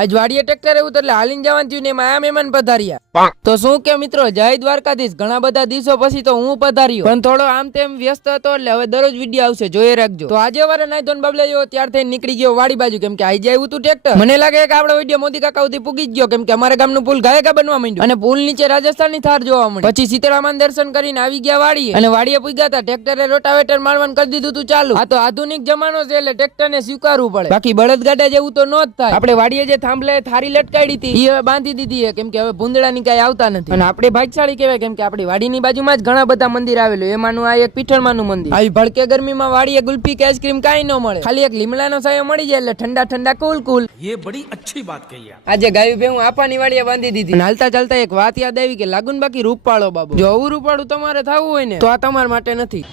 આજ વાડીએ ટ્રેક્ટર એવું એટલે હાલીને જવાનું થયું ને એમાં આ મહેમાન પધાર્યા. તો શું કે મિત્રો, જય દ્વારકાધીશ. ઘણા બધા દિવસો પછી તો હું પધાર્યો, પણ થોડો આમ તેમ વ્યસ્ત હતો એટલે હવે દરરોજ વિડીયો આવશે, જોઈ રાખજો. તો આજે વારે નાઈ ધોન બાબલે જેવો ત્યાર થઈને નીકળી ગયો વાડી બાજુ, કેમ કે આજે આવ્યું હતું ટ્રેક્ટર. મને લાગે કે આપણો વિડીયો મોદી કાકા સુધી પૂગી જ ગયો, કેમ કે અમારા ગામનું પુલ ગાયકા બનવા માંડ્યું અને પુલ નીચે રાજસ્થાનની થાર જોવા મળી. પછી સીતારામન દર્શન કરીને આવી ગયા વાડીએ, અને વાડીએ પૂગ્યા હતા ટ્રેક્ટરે રોટાવેટર મારવાનું કરી દીધું હતું ચાલુ. આ તો આધુનિક જમાનો છે એટલે ટ્રેક્ટરને સ્વીકારવું પડે, બાકી બળદગાડા જેવું તો નો જ થાય. આપણે વાડીએ જે થાંભલે થારી લટકાડી હતી એ હવે બાંધી દીધી છે, કેમ કે હવે ભૂંદડાની કઈ આવતા નથી. અને આપણે ભાગ્યશાળી કહેવાય, કેમ કે આપણી વાડીની બાજુમાં જ ઘણા બધા મંદિર આવેલું. એમાંનું આ એક પીઠળમાંનું મંદિર. આવી ભડકે ગરમીમાં વાડીએ ગુલ્ફી કે આઈસ્ક્રીમ કાઈ ન મળે, ખાલી એક લીમડાનો સાયો મળી જાય એટલે ઠંડા ઠંડા કુલ કુલ. ये बड़ी अच्छी बात कही आप. આજે ગાયું ભેવું આપાની વાડીએ બાંધી દીધી. અને હાલતા ચાલતા એક વાત યાદ આવી કે લાગુન બાકી રૂપાળો બાબો. જો આવું રૂપાળું તમારે થવું હોય ને તો આ તમારા માટે નથી.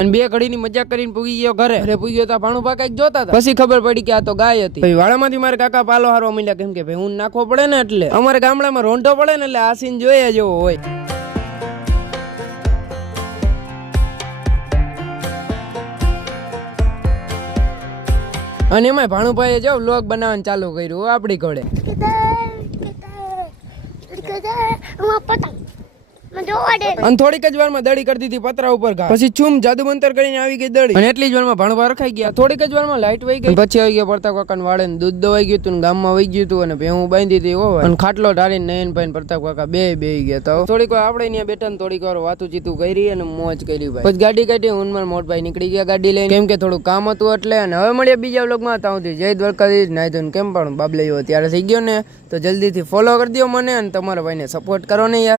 અને બે ઘડીની મજાક કરીને પૂગી ગયો ઘરે પૂગ્યો તો ભાણું પા કઈક જોતા હતા. પછી ખબર પડી કે આ તો ગાય હતી. ભાઈ વાડામાંથી મારા કાકા પાલો હારવા માંડ્યા, કેમ કે ભેહું નાખવો પડે ને એટલે. અમારે ગામડામાં રોંઢો પડે ને એટલે આ સીન જોયા જેવો હોય. અને એમાં ભાણુભાઈએ જો વ્લોગ બનાવવાનું ચાલુ કર્યું આપડી ઘોડે. અને થોડીક જ વારમાં દડી કરી દીધી પતરા ઉપર ઘા. પછી ચૂમ જાદુ મંતર કરીને આવી ગઈ દડી, અને એટલી જ વારમાં ભાણુભા રખાઈ ગયા. થોડીક જ વારમાં લાઈટ વહી ગઈ. પછી આવી ગયા પડતા કાકા વાળે દૂધ દવાઈ ગયું હતું, ગામમાં વહી ગયું હતું, અને ભેહું બાંધી હતી હોય. અને ખાટલો ઢાળીને નયન ભાઈ પ્રતાપ કાકા બે ગયા. તો થોડીક વાર આપણે ત્યાં બેઠા ને થોડીક વાર વાતું ચીતું કરી અને મોજ કરી. ભાઈ પછી ગાડી કાઢી હું મારા મોટભાઈ નીકળી ગયા ગાડી લઈને, કેમ કે થોડું કામ હતું એટલે. અને હવે મળીએ બીજા વ્લોગમાં. ત્યાં સુધી જય દ્વારકાધીશ. નાઈ ધોઈને કેમ પણ બાબલે ત્યારે થઈ ગયો ને, તો જલ્દીથી ફોલો કરી દો મને, અને તમારા ભાઈને સપોર્ટ કરો ને યાર.